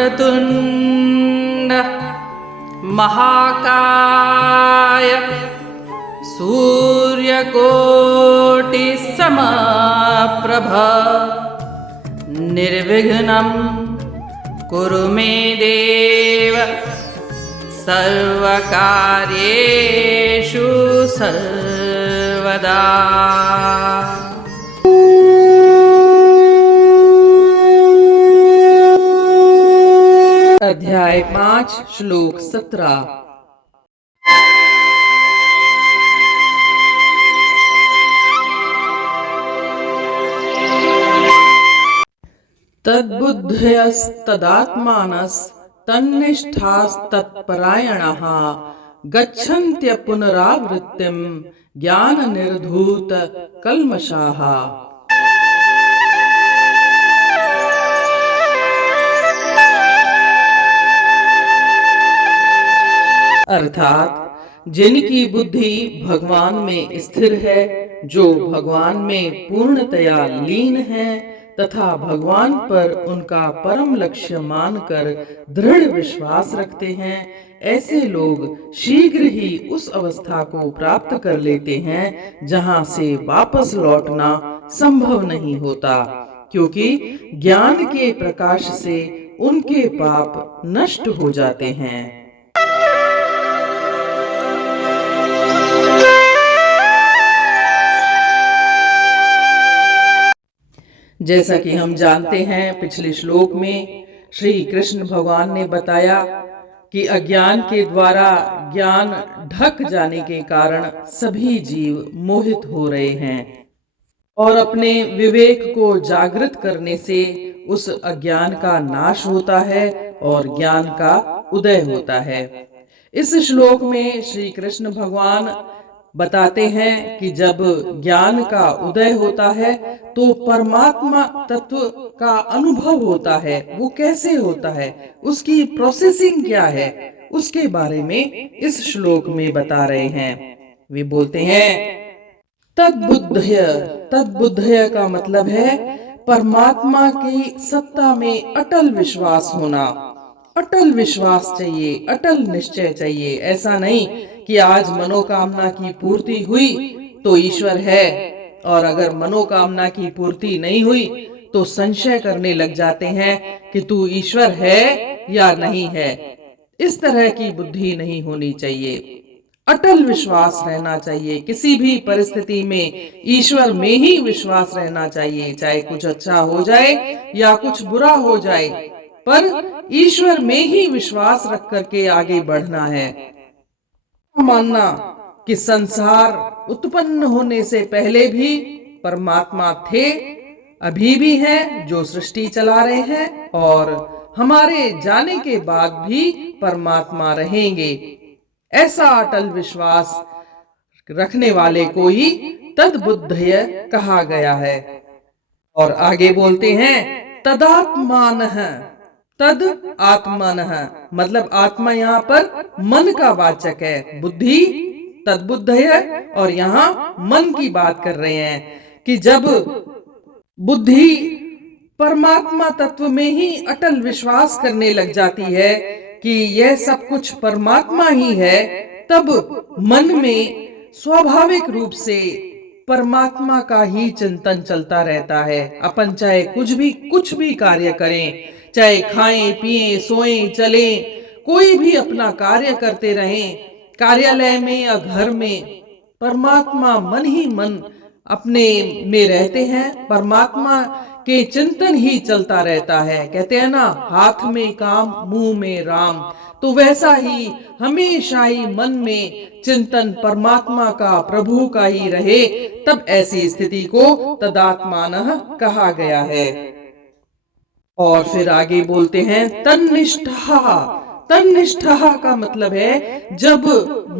वक्रतुण्ड महाकाय सूर्यकोटिसमप्रभ निर्विघ्नं कुरु मे देव सर्वकार्येषु सर्वदा। अध्याय 5 श्लोक 17। तद्बुद्धयस्तदात्मानस्तन्निष्ठास्तत्परायणाः गच्छन्त्य पुनरावृत्तिं ज्ञाननिर्धूत कल्मषाः। अर्थात जिनकी बुद्धि भगवान में स्थिर है, जो भगवान में पूर्णतया लीन है तथा भगवान पर उनका परम लक्ष्य मानकर दृढ़ विश्वास रखते हैं, ऐसे लोग शीघ्र ही उस अवस्था को प्राप्त कर लेते हैं जहां से वापस लौटना संभव नहीं होता, क्योंकि ज्ञान के प्रकाश से उनके पाप नष्ट हो जाते हैं। जैसा कि हम जानते हैं, पिछले श्लोक में श्री कृष्ण भगवान ने बताया कि अज्ञान के द्वारा ज्ञान ढक जाने के कारण सभी जीव मोहित हो रहे हैं और अपने विवेक को जागृत करने से उस अज्ञान का नाश होता है और ज्ञान का उदय होता है। इस श्लोक में श्री कृष्ण भगवान बताते हैं कि जब ज्ञान का उदय होता है तो परमात्मा तत्व का अनुभव होता है। वो कैसे होता है, उसकी प्रोसेसिंग क्या है, उसके बारे में इस श्लोक में बता रहे हैं। वे बोलते हैं तद्बुद्धय। तद्बुद्धय का मतलब है परमात्मा की सत्ता में अटल विश्वास होना। अटल विश्वास चाहिए, अटल निश्चय चाहिए। ऐसा नहीं कि आज मनोकामना की पूर्ति हुई तो ईश्वर है, और अगर मनोकामना की पूर्ति नहीं हुई तो संशय करने लग जाते हैं कि तू ईश्वर है या नहीं है। इस तरह की बुद्धि नहीं होनी चाहिए। अटल विश्वास रहना चाहिए। किसी भी परिस्थिति में ईश्वर में ही विश्वास रहना चाहिए, चाहे कुछ अच्छा हो जाए या कुछ बुरा हो जाए, पर ईश्वर में ही विश्वास रख करके आगे बढ़ना है। मानना कि संसार उत्पन्न होने से पहले भी परमात्मा थे, अभी भी हैं, जो सृष्टि चला रहे हैं, और हमारे जाने के बाद भी परमात्मा रहेंगे। ऐसा अटल विश्वास रखने वाले को ही तद्बुद्धय कहा गया है। और आगे बोलते हैं तदात्मानः। तद आत्मनः मतलब आत्मा यहाँ पर मन का वाचक है। बुद्धि तद्बुद्धय है और यहाँ मन की बात कर रहे हैं कि जब बुद्धि परमात्मा तत्व में ही अटल विश्वास करने लग जाती है कि यह सब कुछ परमात्मा ही है, तब मन में स्वाभाविक रूप से परमात्मा का ही चिंतन चलता रहता है। अपन चाहे कुछ भी कार्य करें, चाहे खाएं पिएं सोएं चलें, कोई भी अपना कार्य करते रहें, कार्यालय में या घर में, परमात्मा मन ही मन अपने में रहते हैं। परमात्मा के चिंतन ही चलता रहता है। कहते हैं ना, हाथ में काम मुंह में राम। तो वैसा ही हमेशा ही मन में चिंतन परमात्मा का, प्रभु का ही रहे, तब ऐसी स्थिति को तदात्मानः कहा गया है। और फिर आगे बोलते हैं तन्निष्ठा। तन्निष्ठा का मतलब है जब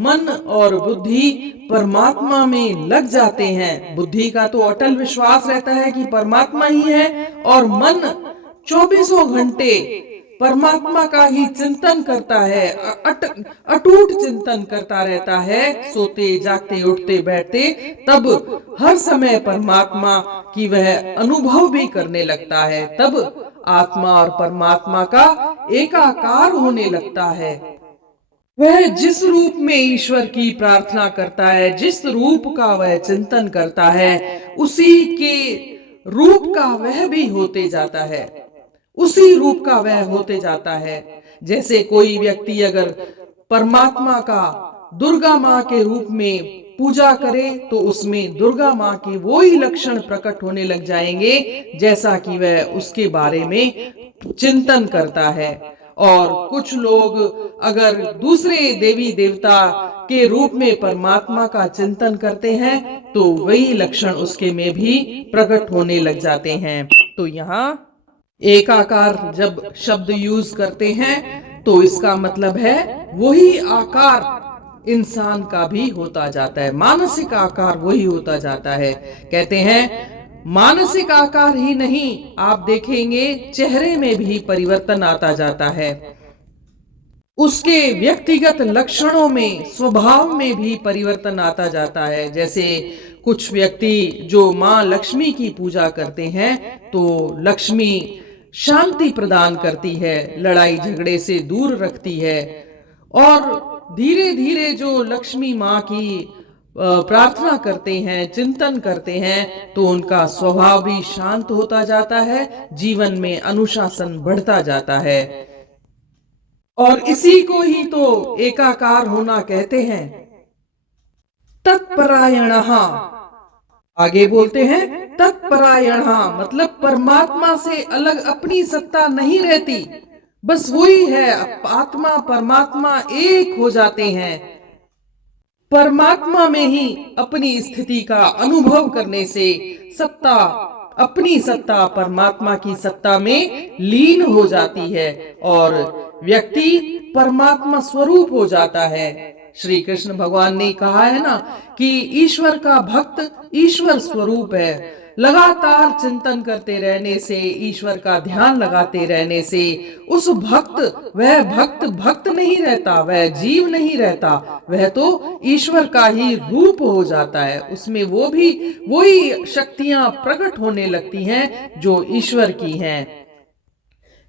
मन और बुद्धि परमात्मा में लग जाते हैं। बुद्धि का तो अटल विश्वास रहता है कि परमात्मा ही है, और मन 24 घंटे परमात्मा का ही चिंतन करता है, अटूट चिंतन करता रहता है, सोते जागते उठते बैठते, तब हर समय परमात्मा की वह अनुभव भी करने लगता है। तब आत्मा और परमात्मा का एकाकार होने लगता है। वह जिस रूप में ईश्वर की प्रार्थना करता है, जिस रूप का वह चिंतन करता है, उसी के रूप का वह भी होते जाता है, उसी रूप का वह होते जाता है। जैसे कोई व्यक्ति अगर परमात्मा का दुर्गा माँ के रूप में पूजा करे तो उसमें दुर्गा माँ के वो ही लक्षण प्रकट होने लग जाएंगे जैसा कि वह उसके बारे में चिंतन करता है। और कुछ लोग अगर दूसरे देवी देवता के रूप में परमात्मा का चिंतन करते हैं तो वही लक्षण उसके में भी प्रकट होने लग जाते हैं। तो यहाँ एकाकार जब शब्द यूज करते हैं तो इसका मतलब है वही आकार इंसान का भी होता जाता है, मानसिक आकार वही होता जाता है। कहते हैं मानसिक आकार ही नहीं, आप देखेंगे चेहरे में भी परिवर्तन आता जाता है, उसके व्यक्तिगत लक्षणों में, स्वभाव में भी परिवर्तन आता जाता है। जैसे कुछ व्यक्ति जो माँ लक्ष्मी की पूजा करते हैं तो लक्ष्मी शांति प्रदान करती है, लड़ाई झगड़े से दूर रखती है। और धीरे धीरे जो लक्ष्मी माँ की प्रार्थना करते हैं, चिंतन करते हैं, तो उनका स्वभाव भी शांत होता जाता है, जीवन में अनुशासन बढ़ता जाता है। और इसी को ही तो एकाकार होना कहते हैं। तत्परायणः, आगे बोलते हैं तत्परायणः मतलब परमात्मा से अलग अपनी सत्ता नहीं रहती, बस वही है, आत्मा परमात्मा एक हो जाते हैं। परमात्मा में ही अपनी स्थिति का अनुभव करने से सत्ता, अपनी सत्ता परमात्मा की सत्ता में लीन हो जाती है और व्यक्ति परमात्मा स्वरूप हो जाता है। श्री कृष्ण भगवान ने कहा है ना कि ईश्वर का भक्त ईश्वर स्वरूप है। लगातार चिंतन करते रहने से, ईश्वर का ध्यान लगाते रहने से उस भक्त, वह भक्त भक्त नहीं रहता, वह जीव नहीं रहता, वह तो ईश्वर का ही रूप हो जाता है। उसमें वो भी वही शक्तियां प्रकट होने लगती हैं जो ईश्वर की हैं।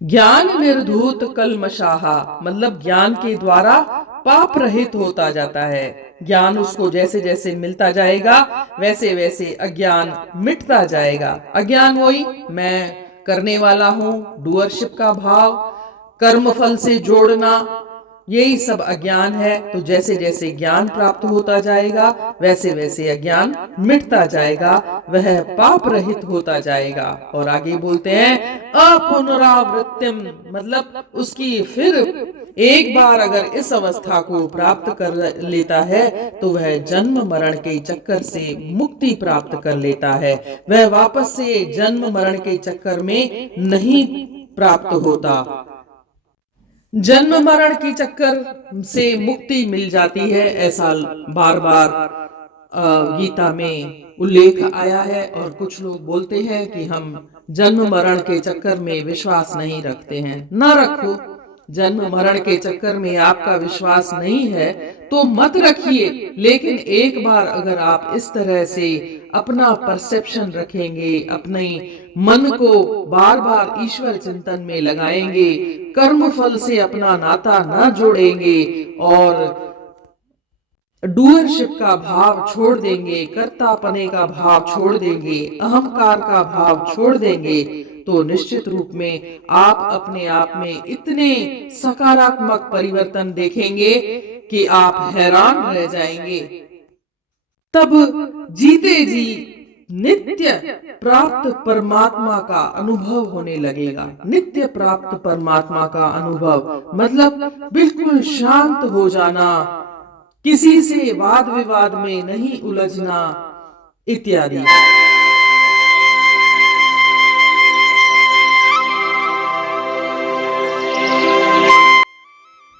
ज्ञान निर्धूत कल्मषाहा मतलब ज्ञान के द्वारा पाप रहित होता जाता है। ज्ञान उसको जैसे जैसे मिलता जाएगा वैसे वैसे अज्ञान मिटता जाएगा। अज्ञान वही मैं करने वाला हूँ, डूअरशिप का भाव, कर्म फल से जोड़ना, यही सब अज्ञान है। तो जैसे जैसे ज्ञान प्राप्त होता जाएगा वैसे वैसे अज्ञान मिटता जाएगा, वह पाप रहित होता जाएगा। और आगे बोलते हैं अपुनरावृत्तिम मतलब उसकी फिर एक बार अगर इस अवस्था को प्राप्त कर लेता है तो वह जन्म मरण के चक्कर से मुक्ति प्राप्त कर लेता है, वह वापस से जन्म मरण के चक्कर में नहीं प्राप्त होता। जन्म मरण के चक्कर से मुक्ति मिल जाती है, ऐसा बार बार गीता में उल्लेख आया है। और कुछ लोग बोलते हैं कि हम जन्म मरण के चक्कर में विश्वास नहीं रखते हैं। न रखो, जन्म मरण के चक्कर में आपका विश्वास नहीं है तो मत रखिए, लेकिन एक बार अगर आप इस तरह से अपना परसेप्शन रखेंगे, अपने मन को बार बार ईश्वर चिंतन में लगाएंगे, कर्म फल से अपना नाता न जोड़ेंगे और डूअरशिप का भाव छोड़ देंगे, कर्तापने का भाव छोड़ देंगे, अहंकार का भाव छोड़ देंगे, तो निश्चित रूप में आप अपने आप में इतने सकारात्मक परिवर्तन देखेंगे कि आप हैरान रह जाएंगे। तब जीते जी नित्य प्राप्त परमात्मा का अनुभव होने लगेगा। नित्य प्राप्त परमात्मा का अनुभव मतलब बिल्कुल शांत हो जाना, किसी से वाद विवाद में नहीं उलझना इत्यादि।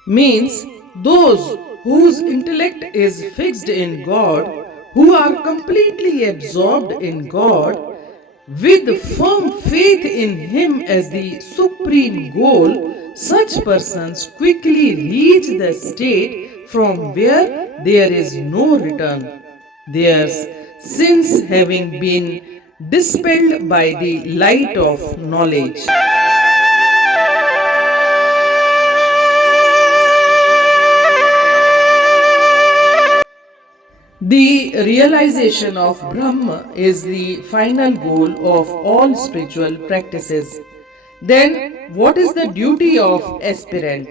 Means those whose intellect is fixed in God, who are completely absorbed in God, with firm faith in Him as the supreme goal, such persons quickly reach the state from where there is no return, their sins having been dispelled by the light of knowledge. The realization of Brahma is the final goal of all spiritual practices. Then, what is the duty of aspirant?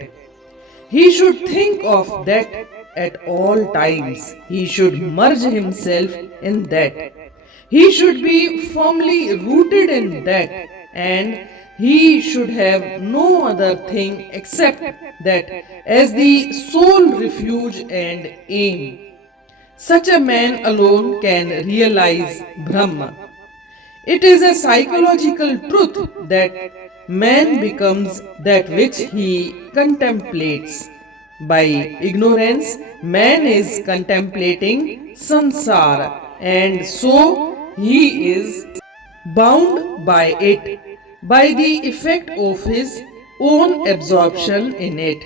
He should think of that at all times. He should merge himself in that. He should be firmly rooted in that, and he should have no other thing except that as the sole refuge and aim. Such a man alone can realize Brahma. It is a psychological truth that man becomes that which he contemplates. By ignorance, man is contemplating sansara, and so he is bound by it, by the effect of his own absorption in it.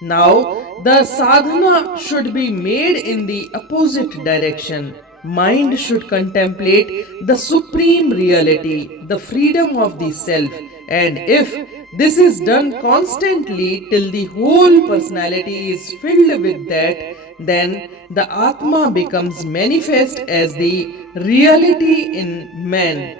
Now, the sadhana should be made in the opposite direction. Mind should contemplate the supreme reality, the freedom of the self, and if this is done constantly till the whole personality is filled with that, then the Atma becomes manifest as the reality in man.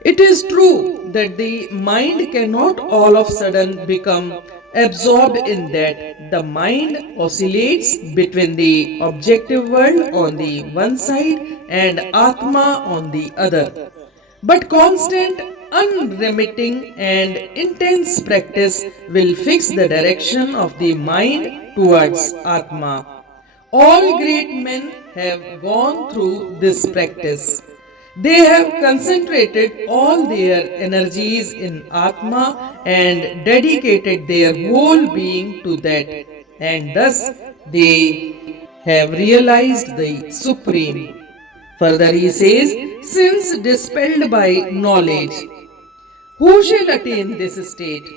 It is true that the mind cannot all of a sudden become absorbed in that. The mind oscillates between the objective world on the one side and Atma on the other. But constant, unremitting, and intense practice will fix the direction of the mind towards Atma. All great men have gone through this practice. They have concentrated all their energies in Atma and dedicated their whole being to that, and thus they have realized the Supreme. Further, he says, since dispelled by knowledge, who shall attain this state?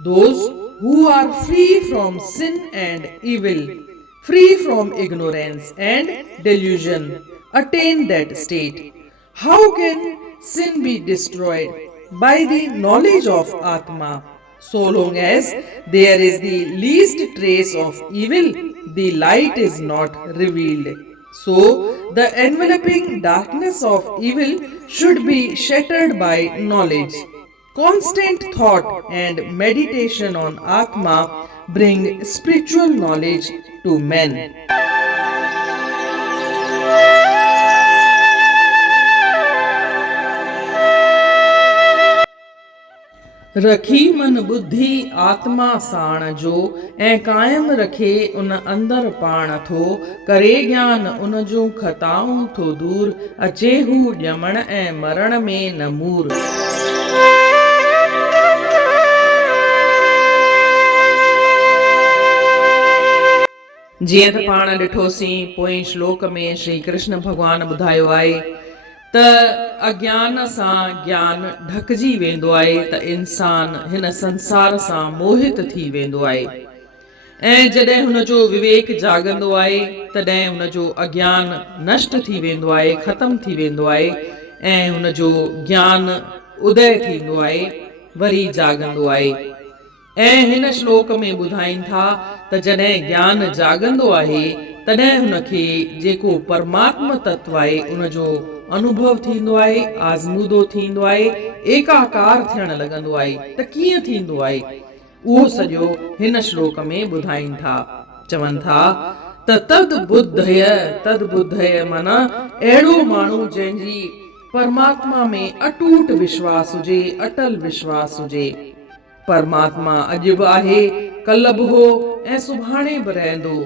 Those who are free from sin and evil, free from ignorance and delusion, attain that state. How can sin be destroyed? By the knowledge of Atma. So long as there is the least trace of evil, the light is not revealed. So, the enveloping darkness of evil should be shattered by knowledge. Constant thought and meditation on Atma bring spiritual knowledge to men. रखी मन बुद्धि आत्मा साण जो ऐं कायम रखे उन अंदर पाण थो करे ज्ञान उन जो खताऊं थो दूर अचे हू ॼमण ऐं मरण में न मूर। जीअं त पाण ॾिठोसीं पोएं श्लोक में श्री कृष्ण भगवान ॿुधायो आहे त अज्ञान सां ज्ञान ढकिजी वेंदो आहे त इंसान हिन संसार सां मोहित थी वेंदो आहे ऐं जॾहिं हुन जो विवेक जाॻंदो आहे तॾहिं हुन जो अज्ञान नष्ट थी वेंदो आहे, ख़तम थी वेंदो आहे ऐं हुन जो ज्ञान उदय थींदो आहे, वरी जाॻंदो आहे। ऐं हिन श्लोक में ॿुधाइनि था त जॾहिं ज्ञान जाॻंदो आहे तॾहिं हुनखे जेको परमात्मा तत्व आहे उन जो अनुभव थींदो आहे, आज़मूदो थींदो आहे, एकाकार थियण लॻंदो आहे। त कीअं थींदो आहे उहो सॼो हिन श्लोक में ॿुधाइनि था। चवनि था त तद बुद्धय माना अहिड़ो माण्हू जंहिंजी परमात्मा में अटूट विश्वास हुजे, अटल विश्वास हुजे। परमात्मा अॼु बि आहे, कल्ह बि हो ऐं सुभाणे बि रहंदो।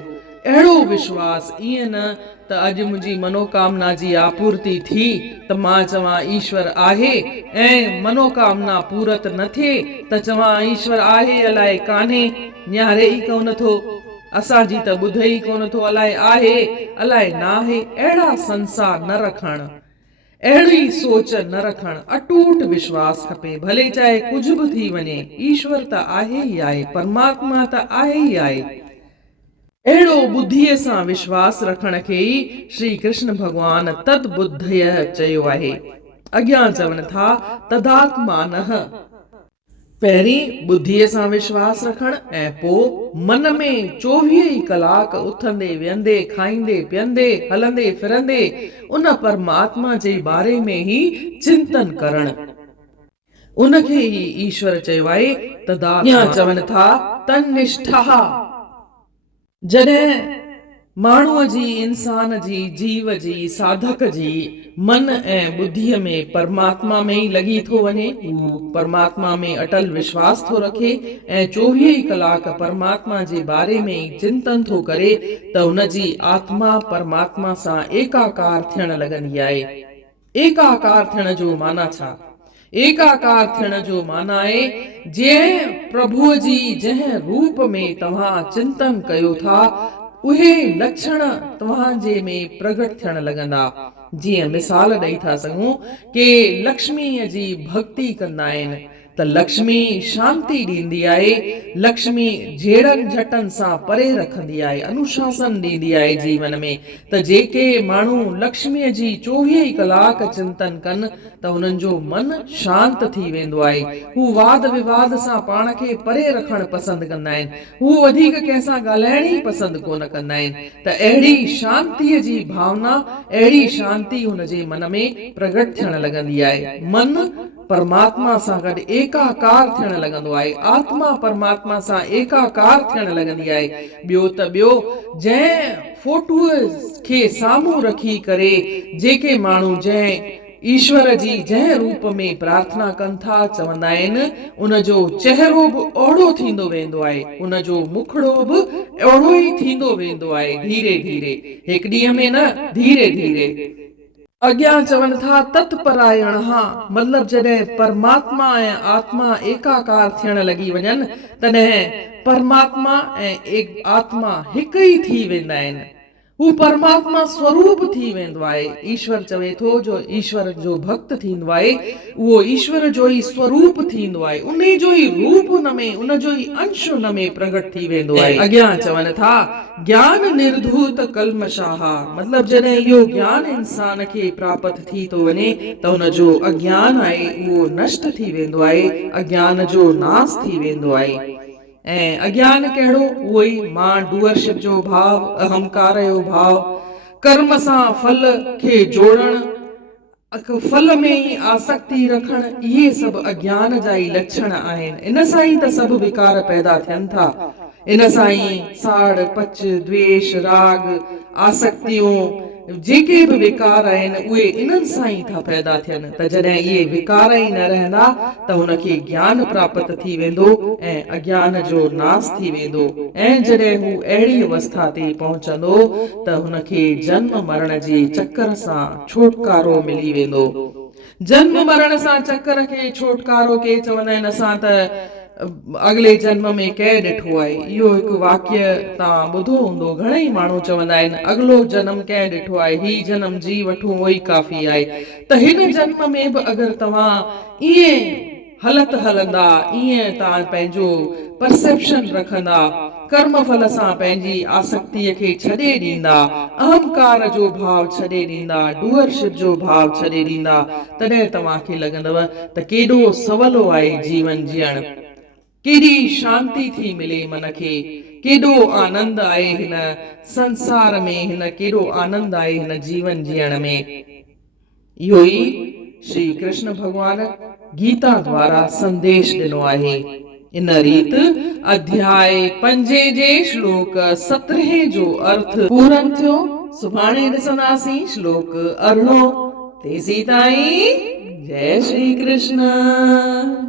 अहिड़ो विश्वास, ईअं न त अॼु मुंहिंजी मनोकामना जी आपूर्ति थी त मां चवां ईश्वर आहे ऐं मनोकामना पूरत न थिए त चवां ईश्वर आहे अलाए कान्हे, न्यारे ई कोन थो, असांजी त ॿुधे ई कोन थो, अलाए आहे अलाए न आहे। अहिड़ा संसार न रखण, अहिड़ी सोच न रखण, अटूट विश्वास खपे। भले चाहे कुझु बि थी वञे, ईश्वर त आहे ई आहे, परमात्मा त आहे ई आहे। अहिड़ो ॿुद्धीअ सां विश्वास रखण खे ई श्री कृष्ण भगवान तद बुद्धय चयो आहे। अॻियां चवनि था तदात्मानः। पहिरीं ॿुद्धीअ सां विश्वास रखण ऐं पोइ मन में 24 कलाक उथंदे विहंदे खाईंदे पीअंदे हलंदे फिरंदे उन परमात्मा जे बारे में ही चिंतन करण। उनखे ही ईश्वर चयो आहे तदात्मा चवनि था तन्निष्ठा। जॾहिं माण्हूअ जी इंसान जी जीव जी साधक जी मन ऐं ॿुद्धीअ में परमात्मा में ई लॻी थो वञे, हू परमात्मा में अटल विश्वास थो रखे ऐं 24 कलाक परमात्मा जे बारे में ई चिंतन थो करे त हुनजी आत्मा परमात्मा सां एकाकार थियण लॻंदी आहे। एकाकार थियण जो माना छा? एकाकार थियण जो माना आहे जंहिं प्रभुअ जी जंहिं रूप में तव्हां चिंतन कयो था उहे लक्षण तव्हांजे में प्रगट थियण लॻंदा। जीअं मिसाल ॾेई था सघूं के लक्ष्मीअ जी भक्ति कंदा आहिनि त लक्ष्मी शांती ॾींदी आहे, लक्ष्मी झेड़नि झटनि सां परे रखंदी आहे, अनुशासन ॾींदी आहे जीवन में। त जेके माण्हू लक्ष्मीअ जी 24 कलाक चिंतन कनि त उन्हनि जो मन शांत थी वेंदो आहे। हू वाद विवाद सां पाण खे परे रखण पसंदि कंदा आहिनि, हू वधीक कंहिंसां ॻाल्हाइण ई पसंदि कोन कंदा आहिनि। त अहिड़ी शांतीअ जी भावना, अहिड़ी शांती हुनजे मन में प्रगट थियण लॻंदी आहे। मन परमात्मा सां गॾु एकाकार थियण लॻंदो आहे, आत्मा परमात्मा सां एकाकार थियण लॻंदी आहे। ॿियो त ॿियो जंहिं फोटूअ खे साम्हूं रखी करे जेके माण्हू जंहिं ईश्वर जी जंहिं रूप में प्रार्थना कनि था, चवंदा आहिनि उनजो चेहरो बि ओढ़ो थींदो वेंदो आहे, उनजो मुखड़ो बि ओढ़ो ई थींदो वेंदो आहे, धीरे धीरे, हिकु ॾींहं में न, धीरे धीरे। अॻियां चवनि था तत्परायण। मतिलब जॾहिं परमात्मा ऐं आत्मा एकाकार थियण लॻी वञनि तॾहिं परमात्मा ऐं आत्मा हिकु ई थी वेंदा आहिनि, हू परमात्मा स्वरूप थी वेंदो आहे। ईश्वर चवे थो जो ईश्वर जो भक्त थींदो आहे उहो ईश्वर जो ई स्वरूप थींदो आहे, उन जो ई रूप उन में, उन जो ई अंश उन में प्रगट थी वेंदो आहे। अॻियां चवनि था ज्ञान निर्धूत कल्मशाह। मतलब जॾहिं इहो ज्ञान इंसान खे प्राप्त थी थो वञे त उन जो अज्ञान आहे उहो नष्ट थी वेंदो आहे, अज्ञान जो नाश थी वेंदो आहे। ऐं अज्ञान कहिड़ो? उहो ई मां डूअरशिप जो भाव, अहंकार जो भाव, कर्म सां फल खे जोड़ण, फल में ई आसक्ति रखण, इहे सभु अज्ञान जा ई लक्षण आहिनि। इन सां ई त सभु विकार पैदा थियनि था। इन सां ई साड़ पच द्वेष राग आसक्तियूं जेके बि विकार आहिनि उहे इन्हनि सां ई था पैदा थियनि। त जॾहिं इहे विकार ई न रहंदा त हुनखे ज्ञान प्राप्त थी वेंदो ऐं अज्ञान जो नाश थी वेंदो। ऐं जॾहिं हू अहिड़ी अवस्था ते पहुचंदो त हुनखे जन्म मरण जे चक्कर सां छुटकारो मिली वेंदो। जन्म मरण सां चक्कर खे छुटकारो के चवंदा आहिनि असां त अगले जन्म में कंहिं ॾिठो आहे। इहो हिकु वाक्य तव्हां ॿुधो हूंदो, घणेई माण्हू चवंदा आहिनि अगलो जन्म कंहिं ॾिठो आहे, ही जन्म जी वठो उहो ई काफ़ी आहे। त हिन जन्म में बि अगरि तव्हां ईअं हलत हलंदा, ईअं तव्हां पंहिंजो परसेप्शन रखंदा, कर्म फल सां पंहिंजी आसक्तिअ खे छॾे ॾींदा, अहंकार जो भाव छॾे ॾींदा, डूअरशिप जो भाव छॾे ॾींदा, तॾहिं तव्हांखे लॻंदव त केॾो सवलो आहे जीवन जीअण, केॾी शांती थी मिले मन खे, केॾो आनंद आहे हिन संसार में, हिन केॾो आनंद आहे हिन जीवन जीअण में। इहो ई श्री कृष्ण भगवान गीता द्वारा संदेश ॾिनो आहे। इन रीत अध्याय 5 जे श्लोक 17 जो अर्थ पूरन थियो। सुभाणे ॾिसंदासीं श्लोक 18। तेसीं ताईं जय श्री कृष्ण।